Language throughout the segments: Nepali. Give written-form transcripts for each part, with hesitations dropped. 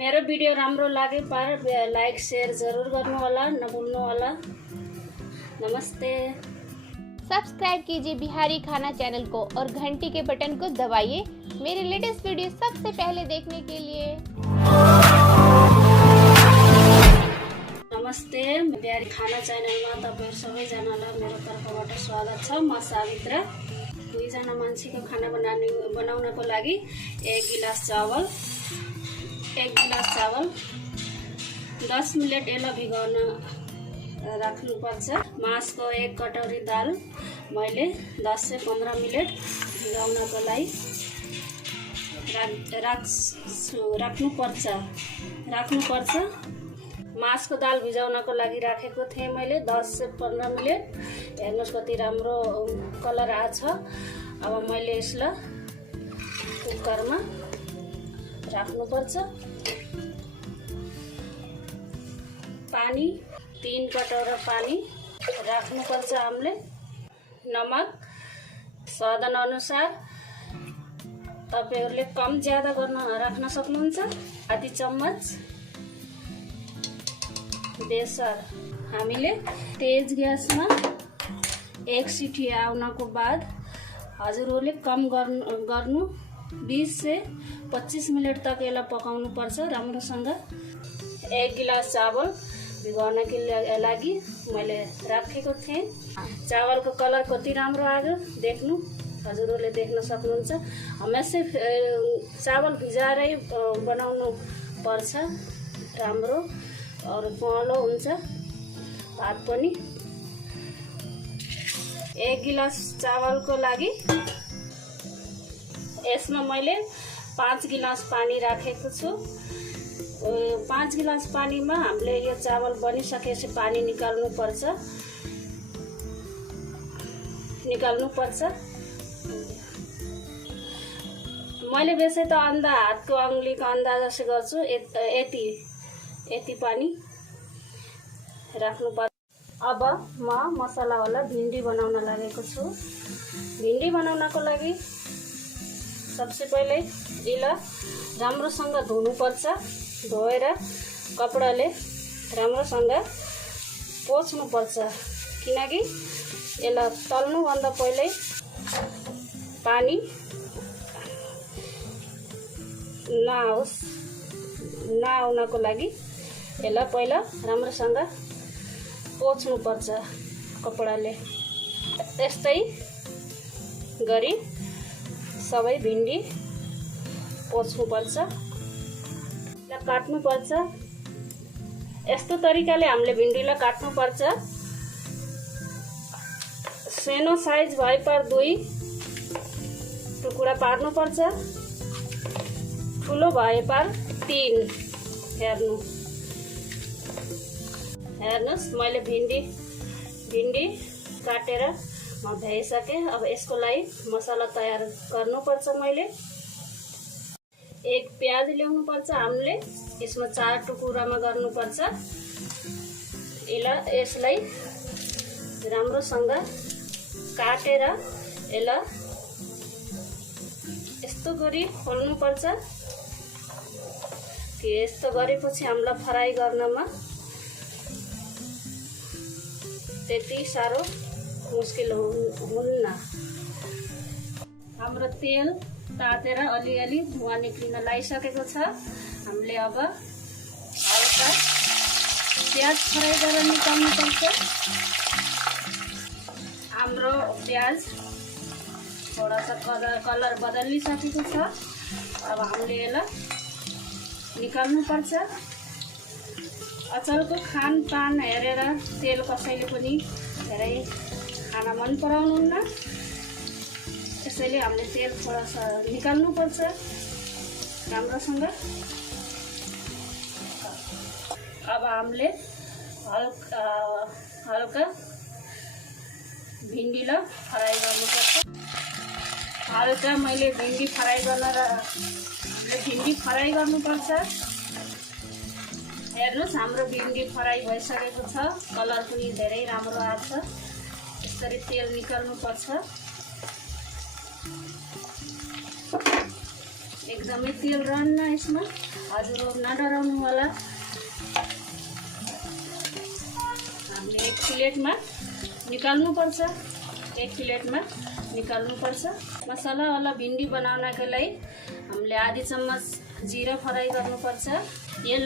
मेरो वीडियो राम्रो लागे पर लाइक शेयर जरूर गर्नु होला, नभुल्नु होला। नमस्ते। सब्सक्राइब कीजिए बिहारी खाना चैनल को और घंटी के बटन को दबाइए मेरे लेटेस्ट वीडियो सबसे पहले देखने के लिए। नमस्ते, बिहारी खाना च्यानलमा तपाईहरु सबैजनालाई मेरो तर्फबाट स्वागत छ। म सावित्रा। दुईजना मान्छेको खाना बनाउनको लागि 1 गिलास चावल 10 मिनट यसलाई भिगाउन राख्नुपर्छ। मासको 1 कटोरी दाल मैले 10 से 15 मिनट भिगाउनको लागि राख्नुपर्छ। मासको दाल भिजाउनको लागि राखेको थिएँ मैले 10 से 15 मिनट। हेर्नुस् कति राम्रो कलर आछ। अब मैले यसलाई कुकरमा राख्नुपर्छ। पानी 3 कटोरा पानी राख्नुपर्छ। हामीले नमक स्वाद अनुसार तपाईहरुले कम ज्यादा राख्न सक्नुहुन्छ। आधी चम्मच बेसार हामीले तेज ग्यासमा 1 सिटी आउनको बाद हजुरहरूले कम गर्नु 20 से 25 मिनट तक यसलाई पकाउनु पर्छ राम्रोसँग। 1 गिलास चावल भिगाउनको लागि मैले राखेको थिएँ। चावलको कलर कति राम्रो आयो देख्नु, हजुरहरूले देख्न सक्नुहुन्छ। हमेशा चावल भिजाएरै बनाउनु पर्छ, राम्रो और पहलो हुन्छ भात पनि। 1 गिलास चावलको लागि यसमा मैले 5 गिलास पानी राखेको छु। 5 गिलास पानीमा हामीले यो चावल बनिसकेपछि पानी निकाल्नु पर्छ। मैले बेसै त हातको अंगुलीको अन्दाज जसो गर्छु। यति पानी राख्नुपर्छ। अब म मसलावाला भिन्डी बनाउन लागेको छु। भिन्डी बनाउनको लागि सबसे पहिले यसलाई राम्रोसँग धुनुपर्छ। धोएर कपडाले राम्रोसँग पोछ्नुपर्छ, किनकि यसलाई तल्नुभन्दा पहिले पानी नआउनको लागि यसलाई पहिला राम्रोसँग पोछ्नुपर्छ कपडाले। त्यस्तै गरी सबै भिन्डी पोछ्नुपर्छ, काट्नुपर्छ। यस्तो तरिकाले हामीले भिन्डीलाई काट्नुपर्छ। सानो साइज भए पर 2 टुक्रा पार्नुपर्छ, ठुलो भए पर 3। हेर्नुस् मैले भिन्डी काटेर म धोइसके। अब यसको लागि मसला तयार गर्नुपर्छ। मैले 1 प्याज ल्याउनु पर्छ। हामीले यसमा 4 टुक्रामा गर्नुपर्छ। यसलाई राम्रोसँग काटेर यसलाई यस्तो गरी खोल्नुपर्छ कि यस्तो गरेपछि हामीलाई फ्राई गर्नमा त्यति साह्रो मुस्किल हुन्न। हाम्रो तेल तातेर अलिअलि धुवा निक्लिन लागिसकेको छ। हामीले अब हल्का प्याज फ्राई गरेर निकाल्नुपर्छ। हाम्रो प्याज थोड़ा सा कलर बदलिसकेको छ। अब हामीले यसलाई निकाल्नुपर्छ। अचलको खानपान हेरेर तेल कसैले पनि धेरै खाना मन पराउनुहुन्न, त्यसैले हामीले तेल थोड़ा सा निकाल्नुपर्छ राम्रोसँग। अब हामीले हल्का भिन्डीलाई फ्राई गर्नुपर्छ। हल्का मैले भिन्डी फ्राई गर्नुपर्छ। हेर्नुस् हाम्रो भिन्डी फ्राई भइसकेको छ। कलर पनि धेरै राम्रो आछ। यसरी तेल निकाल्नुपर्छ। एकदमै तेल रहन्न यसमा, हजुरहरू नडराउनु होला। हामीले एक प्लेटमा निकाल्नुपर्छ, एक प्लेटमा निकाल्नुपर्छ। मसला वाला भिन्डी बनाउनको लागि हामीले आधी चम्मच जीरा फ्राई गर्नुपर्छ। यो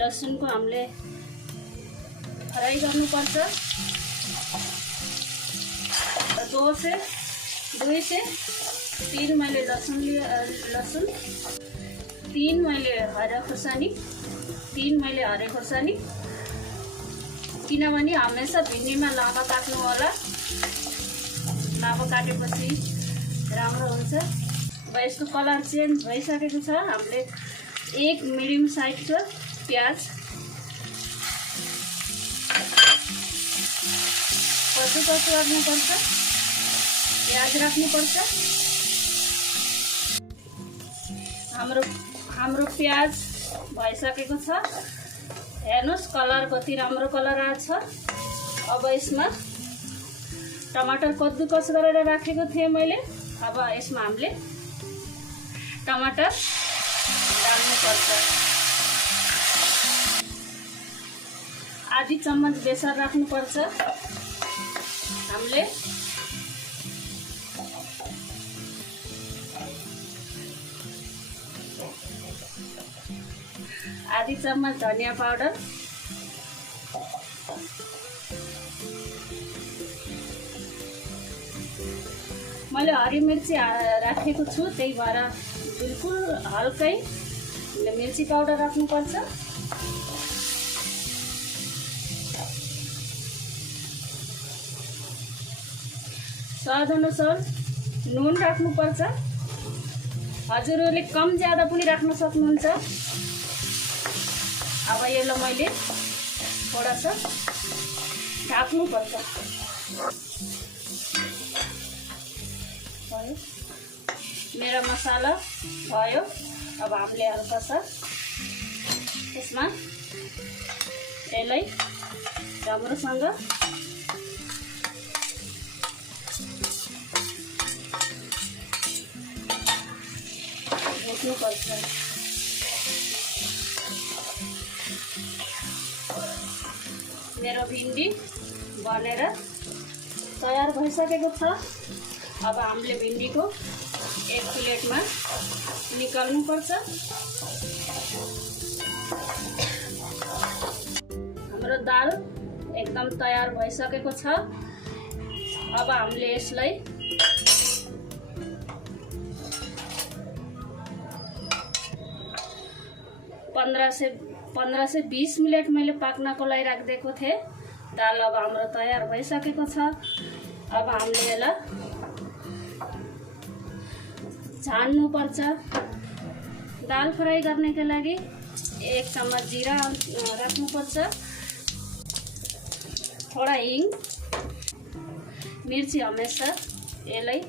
लसुनको हामीले फ्राई गर्नुपर्छ। 2 से 3 मैले लसुन 3 मैले हरियो खुर्सानी, 3 मैले हरियो खुर्सानी, किनभने हमेसा भिन्डीमा लाभा काट्नु होला। लाभा काटेपछि राम्रो हुन्छ। अब यसको कलर चेन्ज भइसकेको छ। हामीले एक मिडियम साइजको प्याज, कचु राख्नुपर्छ, प्याज राख्नुपर्छ। हाम्रो प्याज भइसकेको छ। हेर्नुहोस् कलर कति राम्रो कलर आएको छ। अब यसमा टमाटर कद्दुकस गरेर राखेको थिएँ मैले। अब यसमा हामीले टमाटर डाल्नुपर्छ। आधी चम्मच बेसन राख्नुपर्छ हामीले। आधी चम्मच धनिया पाउडर, मैले हरी मिर्ची राखेको छु, त्यही भएर बिल्कुल हल्कै मिर्ची पाउडर राख्नुपर्छ। स्वाद अनुसार नुन राख्नुपर्छ। हजुरहरूले कम ज्यादा पनि राख्न सक्नुहुन्छ। अब यसलाई मैले थोड़ा सा ढाक्नुपर्छ। मेरो मसाला भयो। अब हामीले हल्का सा यसमा यसलाई राम्रोसँग भुट्नुपर्छ। मेरो भिन्डी बनेर तयार भइसकेको छ। अब हामीले भिन्डीको एक प्लेटमा निकाल्नुपर्छ। हाम्रो दाल एकदम तयार भइसकेको छ। अब हामीले यसलाई पंद्रह से 20 मिनट मैले पाक्नको लागि राखिदिएको थिएँ। दाल अब हाम्रो तयार भइसकेको छ। अब हामीले यसलाई छान्नुपर्छ। दाल फ्राई गर्नको लागि 1 चम्मच जीरा राख्नुपर्छ, थोड़ा हिङ, मिर्ची हमेसा यसलाई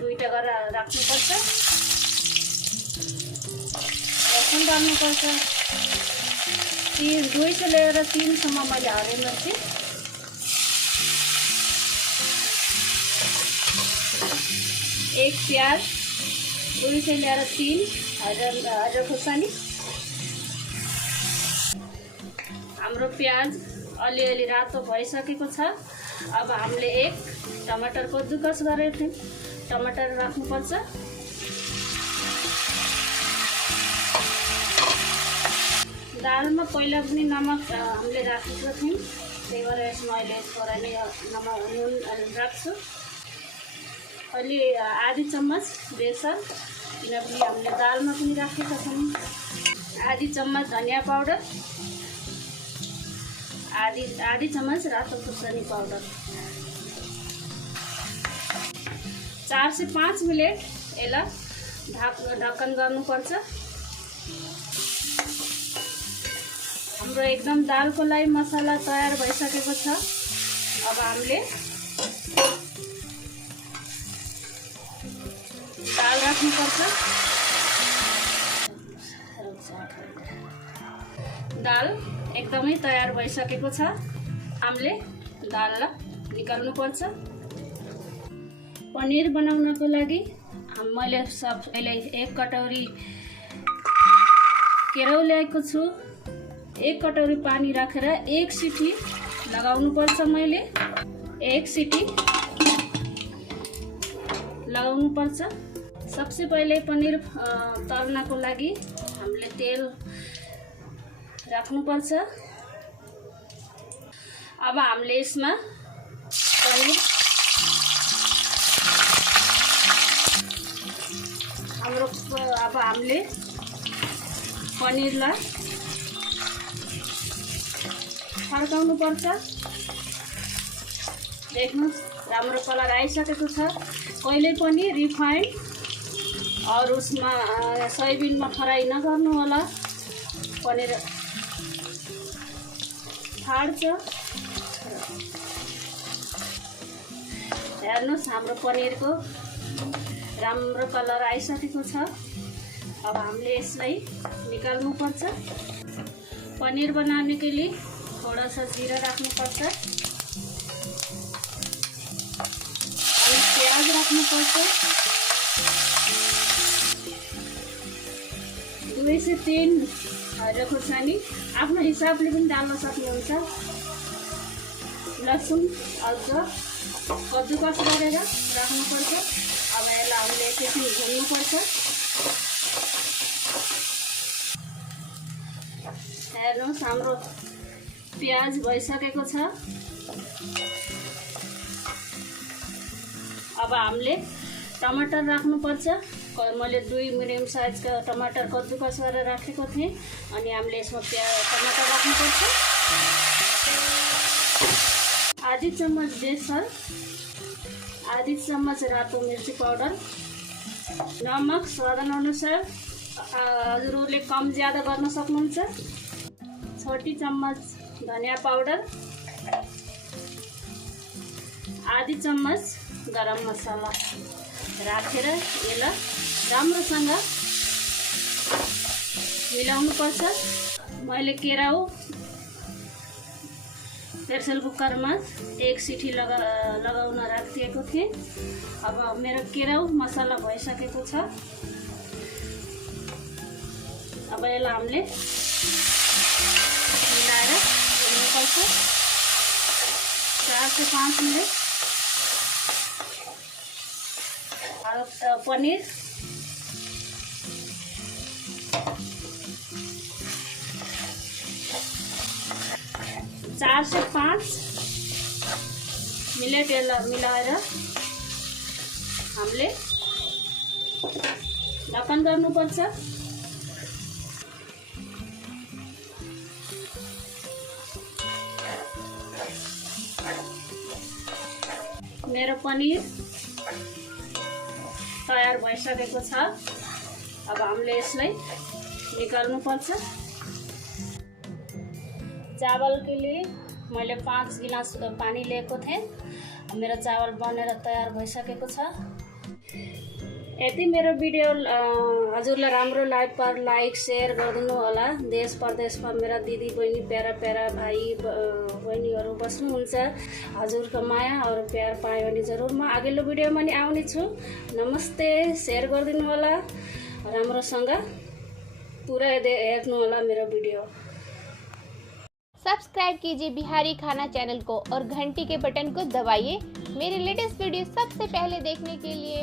दुईटा गरेर राख्नुपर्छ। लसुन डाल्नुपर्छ। 2 से लिएर 3 सम्म मैले हरियो मिर्ची, एक प्याज, 2 से लिएर 3 हरियो खुर्सानी। हाम्रो प्याज अलिअलि रातो भइसकेको छ। अब हामीले एक टमाटर कद्दुकस गरेको थियौँ, टमाटर राख्नुपर्छ। दालमा पहिला पनि नमक हामीले राखेको थियौँ, त्यही भएर यसमा अहिले थोरै नै नुन राख्छु। अलि आधी चम्मच बेसन, किनभने हामीले दालमा पनि राखेका छौँ। आधी चम्मच धनिया पाउडर, आधी चम्मच रातो खुर्सानी पाउडर। 4 से 5 मिनट यसलाई ढक्कन गर्नुपर्छ। हाम्रो एकदम दालको लागि मसला तयार भइसकेको छ। अब हामीले दाल राख्नुपर्छ। दाल एकदमै तयार भइसकेको छ। हामीले दाललाई निकाल्नुपर्छ। पनिर बनाउनको लागि मैले अहिले 1 कटौरी केराउ ल्याएको छु। 1 कटौरी पानी राखेर 1 सिटी लगाउनु पर्छ। मैले 1 सिटी लगाउनु पर्छ। सबसे पहिले पनिर तल्नको लागि हामीले तेल राख्नु पर्छ। अब हामीले यसमा पनिर अब हामीले पनिरलाई फर्काउनु पर्छ। देख्नुहोस् राम्रो कलर आइसकेको छ। कहिले पनि रिफाइन्ड और उसमा सोयाबिनमा फ्राई नगर्नु होला, पनिर फाड्छ। हेर्नुहोस् हाम्रो पनिरको राम्रो कलर आइसकेको छ। अब हामीले यसलाई निकाल्नु पर्छ। पनिर बनाने के लिए थोड़ा सा जीरा राख्नु पर्छ अनि प्याज राख्नु पर्छ। 2 से 3 हरियो खुर्सानी आफ्नो हिसाबले पनि डाल्न सक्नुहुन्छ। लसुन अदरक कद्दुकस गरेर राख्नु पर्छ। अब यसलाई हामीले एकछिन भुन्नु पर्छ। हेर्नुहोस् हाम्रो प्याज भइसकेको छ। अब हामीले टमाटर राख्नु पर्छ। मैले 2 मिडियम साइजका टमाटर कद्दुकस गरेर राखेको थिएँ अनि हामीले यसमा टमाटर राख्नु पर्छ। आधी चम्मच बेसन, आधी चम्मच रातो मिर्ची पाउडर, नमक स्वाद अनुसार। हजुरहरूले कम ज्यादा गर्न सक्नुहुन्छ। छोटी चम्मच धनिया पाउडर, आधी चम्मच गरम मसाला राखेर यसलाई राम्रोसँग मिलाउनु पर्छ। मैले केराउ प्रेसर कुकरमा 1 सिटी लगाउन राखिएको थिएँ। अब मेरो केराउ मसाला भइसकेको छ। अब यसलाई हामीले मिलाएर हुनुपर्छ 4 से 5 मिनट। पनिर चार से 5 मिनट यसलाई मिलाएर हामीले ढक्कन गर्नुपर्छ। मेरो पनिर तयार भइसकेको छ। अब हामीले यसलाई निकाल्नु पर्छ। चावल के लिए मैले 5 गिलास पानी लिएको थिएँ। मेरो चावल बनेर तयार भइसकेको छ। यदि मेरो भिडियो हजुरलाई राम्रो लाइक शेयर गरिदिनु होला। देश परदेशमा मेरा दिदी बहिनी प्यारा भाइ बहिनीहरू बस्नुहुन्छ। हजुरको माया और प्यार पायो भने जरुर म अघिल्लो भिडियोमा नि आउने छु। नमस्ते, शेयर गरिदिनु होला। राम्रोसँग पुरा हेर्नु होला मेरो भिडियो। सब्सक्राइब कीजिए बिहारी खाना चैनल को और घंटी के बटन को दबाइए मेरे लेटेस्ट वीडियो सबसे पहले देखने के लिए।